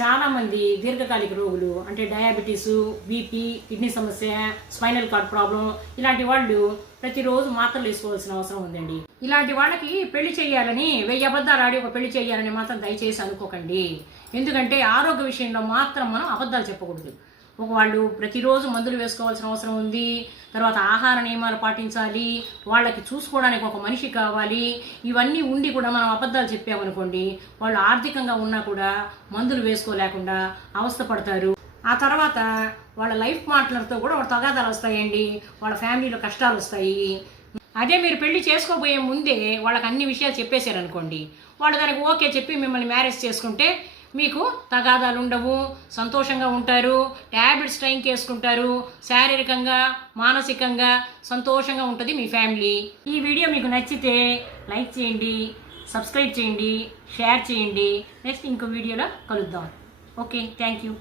చాలామంది దీర్ఘకాలిక రోగులు అంటే డయాబెటీసు, బీపీ, కిడ్నీ సమస్య, స్పైనల్ కార్డ్ ప్రాబ్లం ఇలాంటి వాళ్ళు ప్రతిరోజు మాత్రలు వేసుకోవాల్సిన అవసరం ఉందండి. ఇలాంటి వాళ్ళకి పెళ్లి చేయాలని 1000 అబద్ధాలు ఆడి ఒక పెళ్లి చేయాలని మాత్రం దయచేసి అనుకోకండి. ఎందుకంటే ఆరోగ్య విషయంలో మాత్రం మనం అబద్ధాలు చెప్పకూడదు. వాళ్ళు ప్రతిరోజు మందులు వేసుకోవాల్సిన అవసరం ఉంది. తర్వాత ఆహార నియమాలు పాటించాలి. వాళ్ళకి చూసుకోవడానికి ఒక మనిషి కావాలి. ఇవన్నీ ఉండి కూడా మనం అబద్ధాలు చెప్పామనుకోండి, వాళ్ళు ఆర్థికంగా ఉన్నా కూడా మందులు వేసుకోలేకుండా అవస్థపడతారు. ఆ తర్వాత వాళ్ళ లైఫ్ పార్ట్నర్తో కూడా వాళ్ళ తగాదాలు వస్తాయండి. వాళ్ళ ఫ్యామిలీలో కష్టాలు వస్తాయి. అదే మీరు పెళ్లి చేసుకోబోయే ముందే వాళ్ళకి అన్ని విషయాలు చెప్పేశారనుకోండి, వాళ్ళు దానికి ఓకే చెప్పి మిమ్మల్ని మ్యారేజ్ చేసుకుంటే మీకు తగాదాలు ఉండవు, సంతోషంగా ఉంటారు, ట్యాబ్లెట్స్ టైంకి వేసుకుంటారు, శారీరకంగా మానసికంగా సంతోషంగా ఉంటుంది మీ ఫ్యామిలీ. ఈ వీడియో మీకు నచ్చితే లైక్ చేయండి, సబ్స్క్రైబ్ చేయండి, షేర్ చేయండి. నెక్స్ట్ ఇంకో వీడియోలో కలుద్దాం. Okay, thank you.